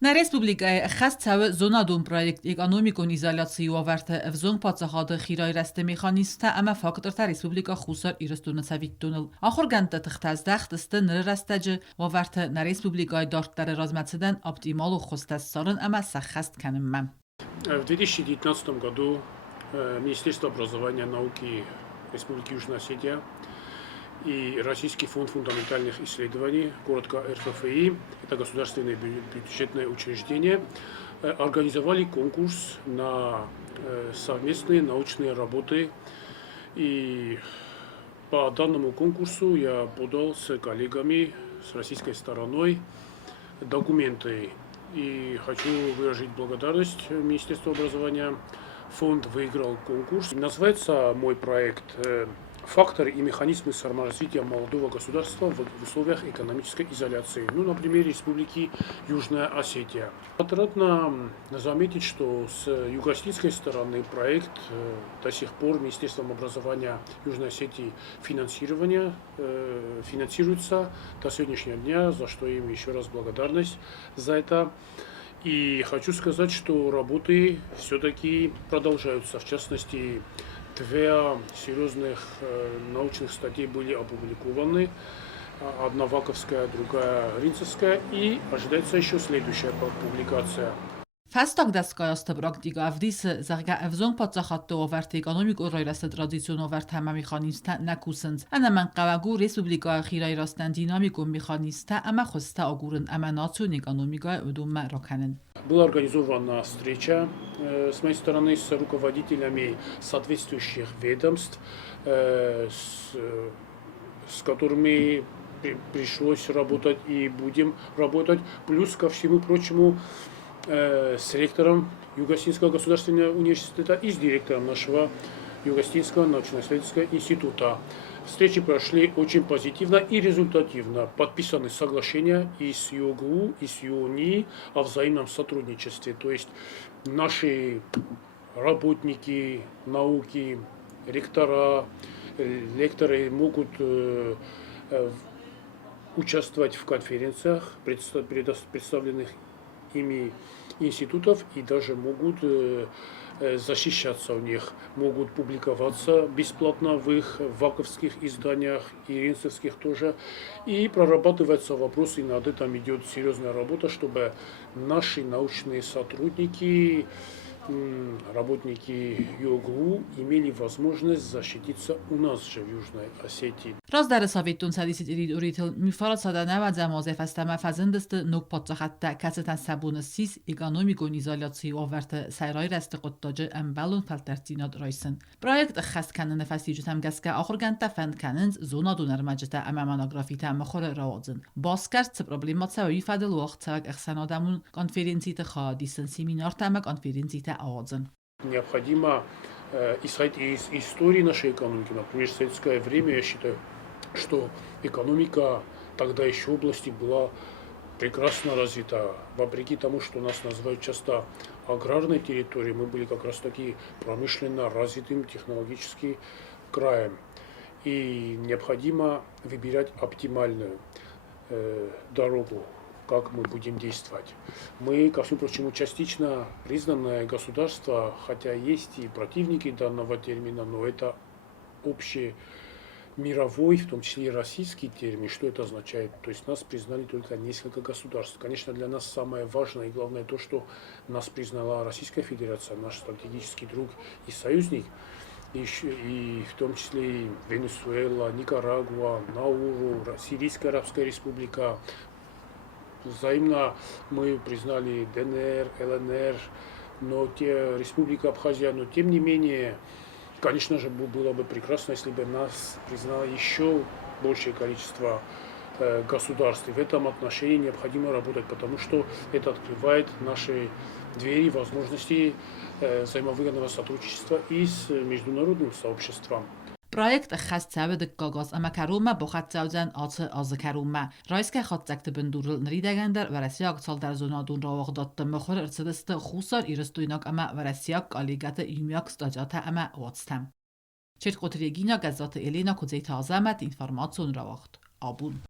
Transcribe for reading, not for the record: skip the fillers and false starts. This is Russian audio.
Na Respublikaya xəst çağı zonadun proyekt ekonomikon izolatsiyu avərtə evzon patsahadı xiray rəstə mexanistə əmə faktorta Respublika xusar irəstunu səviddunul. Axır gəntə tıxtəzdəxt istə nırı rəstəcə avərtə na Respublikaya dartları razmətsidən optimalu xostəssarın əmə səxəst kəniməm. В 2019 году Министерство образования и науки Республики Южная Осетия и Российский фонд фундаментальных исследований, коротко РФФИ, это государственное бюджетное учреждение, организовали конкурс на совместные научные работы. И по данному конкурсу я подал с коллегами, с российской стороной документы. И хочу выразить благодарность Министерству образования. Фонд выиграл конкурс. Называется мой проект «Факторы и механизмы саморазвития молодого государства в условиях экономической изоляции». На примере Республики Южная Осетия. Отрадно заметить, что с юго-осетинской стороны проект до сих пор Министерством образования Южной Осетии финансируется до сегодняшнего дня, за что им еще раз благодарность за это. И хочу сказать, что работы все-таки продолжаются. В частности, две серьезных научных статьи были опубликованы. Одна ваковская, другая ринцевская. И ожидается еще следующая публикация. Festdag deszkajazta praktika avdis zarga evzon patsahatta avert ekonomik orajrasta tradicion avert hama mechanista nakusens. Ana man qawagu Respublika khiray rastan dinamikum mechanista ama khosta agurun ama nation ekonomika udum rakanen. Была организована встреча с моей стороны с руководителями соответствующих ведомств, с которыми пришлось работать и будем работать. Плюс ко всему прочему с ректором Юго-Осетинского государственного университета и с директором нашего Юго-Осетинского научно-исследовательского института. Встречи прошли очень позитивно и результативно. Подписаны соглашения и с ЮОГУ, и с ЮОНИ о взаимном сотрудничестве. То есть наши работники науки, ректора, лекторы могут участвовать в конференциях, представленных ими институтов, и даже могут защищаться у них, могут публиковаться бесплатно в их ваковских изданиях и ринцевских тоже. И прорабатываются вопросы, и над этим идет серьезная работа, чтобы наши научные сотрудники, работники ЮОГУ имели возможность защититься у нас же в Южной Осетии. Раздары Советтун садисит ирид уритил мифарат саданава замозеф астама фазендест нук подсахатта касетан сабун сис экономикон изоляции оверт сайрай раст قطاج امبالون فلترتیناد رایسن. پروژه خست کنن فصلی جتم گسکه آخر گنت فند کنن زونا دونر مجته امامانوگرافی تا مخور راوزن. باسکرت پروبلمات سوی فدل وقت سوگ اخسانادمون کنفرانسی تخادیسن سیمینار تامک کنفرانسی تا آوازن. Необходимо исходить из истории нашей экономики. Например, в советское время я считаю, что экономика тогда еще области была прекрасно развита. Вопреки тому, что нас называют часто аграрной территорией, мы были как раз таки промышленно развитым технологически краем. И необходимо выбирать оптимальную дорогу, как мы будем действовать. Мы, ко всему прочему, частично признанное государство, хотя есть и противники данного термина, но это общий мировой, в том числе и российский термин. Что это означает? То есть нас признали только несколько государств. Конечно, для нас самое важное и главное то, что нас признала Российская Федерация, наш стратегический друг и союзник, и в том числе и Венесуэла, Никарагуа, Науру, Сирийская Арабская Республика. Взаимно мы признали ДНР, ЛНР, Республика Абхазия, но тем не менее, конечно же, было бы прекрасно, если бы нас признало еще большее количество государств. И в этом отношении необходимо работать, потому что это открывает наши двери, возможности взаимовыгодного сотрудничества и с международным сообществом. Projekt خست سبد گاگاز اما کرومه بخط زوجن آت از کرومه رئیس که خط زکت بندورل نریدگندر ورسیاق سال در زونادون را وقت مخور ارتدست خوصار ایرستویناک اما ورسیاق آلیگت ایمیاک استاجات اما واتستم چرت قطریگینا گزات الینا کزیت آزمت اینفرماتسون را وقت آبون